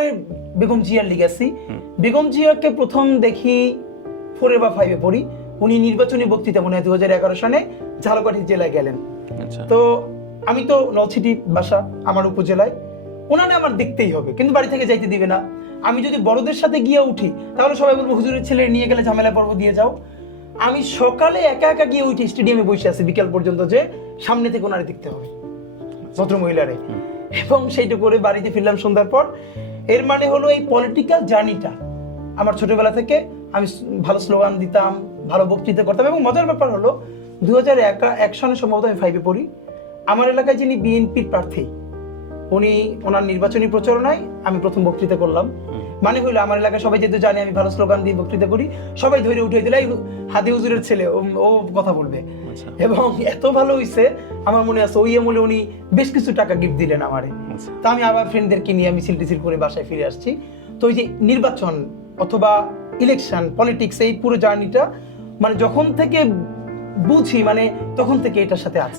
তারপরে বেগম জিয়ার লিগ্যাসি। বেগম জিয়াকে প্রথম দেখি 4 বা 5-এ পড়ি। উনি নির্বাচনী বক্তৃতা মনে হয় 2011 সালে ঝালকাঠি জেলায় গেলেন। তো আমি তো নলছিটি বাসা, আমার উপজেলায়, ওনানে আমার দেখতেই হবে, কিন্তু বাড়ি থেকে যাইতে দিবে না। আমি যদি বড়দের সাথে গিয়ে উঠি তাহলে সবাই বলবো হুজুরের ছেলে নিয়ে গেলে ঝামেলা পর্ব দিয়ে যাও। আমি সকালে একা একা গিয়ে উঠি, স্টেডিয়ামে বসে আছি বিকাল পর্যন্ত, যে সামনে থেকে ওনারে দেখতে হবে, ভদ্র মহিলারে। এবং সেইটা করে বাড়িতে ফিরলাম সন্ধ্যার পর। এর মানে হলো এই পলিটিক্যাল জার্নিটা আমার ছোটবেলা থেকে, আমি ভালো স্লোগান দিতাম, ভালো বক্তৃতা করতাম। এবং মজার ব্যাপার হলো 2001 সালে সম্ভবত আমি 5-এ পড়ি, আমার এলাকায় যিনি বিএনপির প্রার্থী, উনি ওনার নির্বাচনী প্রচারণায় আমি প্রথম বক্তৃতা করলাম। মানে হইলো আমার এলাকায় সবাই যেহেতু জানে আমি ভালো স্লোগান দিয়ে বক্তৃতা করি, সবাই ধরে উঠে দিলে হাদি হুজুরের ছেলে, ও কথা বলবে। এবং এত ভালো হইছে আমার মনে আছে, ওই আমলে উনি বেশ কিছু টাকা গিফট দিলেন আমারে। তো আমি আবার ফ্রেন্ডদেরকে নিয়ে মিছিল টিছিল করে বাসায় ফিরে আসছি। তো ওই যে নির্বাচন অথবা ইলেকশন পলিটিক্স, এই পুরো জার্নিটা মানে যখন থেকে বুঝি, মানে তখন থেকে এটার সাথে আছে।